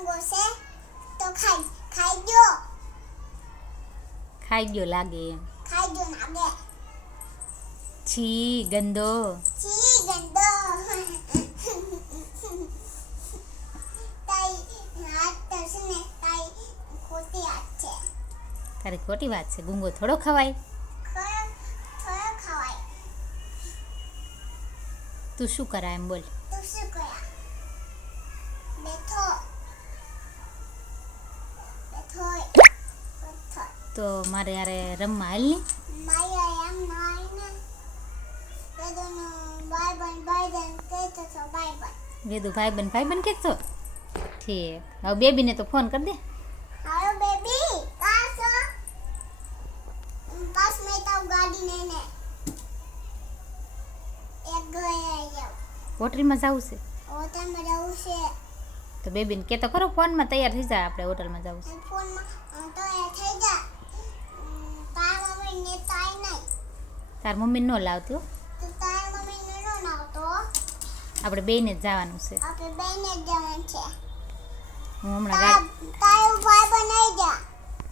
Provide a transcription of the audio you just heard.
ગુંગો છે તો ખાઈ ગયો લાગે એમ. ખાઈ ગયો નાગે છી ગંદો. છી ગંદો તાઈ હાથ તો છે ને તાઈ ખોટી હાથ છે તારી ખોટી વાત છે. ગુંગો થોડો ખવાય. થોડો ખવાય. તું શું કરા એમ બોલ. તું શું કર્યા બેઠો તો મારે યારે રમવા હાલ ની. માયા એમ નાઈને બેદોનો ભાઈ કહેતો તો ભાઈ વેદુ ભાઈબંધ કહેતો. ઠીક. હવે બેબીને તો ફોન કરી દે. હાલો બેબી કાસો પાસ મેં તો ગાડી લઈને એક ઘરે આવ્યો હોટલમાં જવું છે હોટલમાં જવું છે તો બેબીને કહેતો ખરો ફોનમાં તૈયાર થઈ જાય આપણે હોટલમાં જવું છે. ફોનમાં તો એ થઈ જા તારા મમ્મીને તાઈ નહીં તાર મમ્મી ન લાવતી હો. તો તારા મમ્મીને નો નાવતો આપણે બેને જ જવાનું છે. આપણે બેને જવાનું છે હું હમણાં તારો ભાઈ બનાવી જા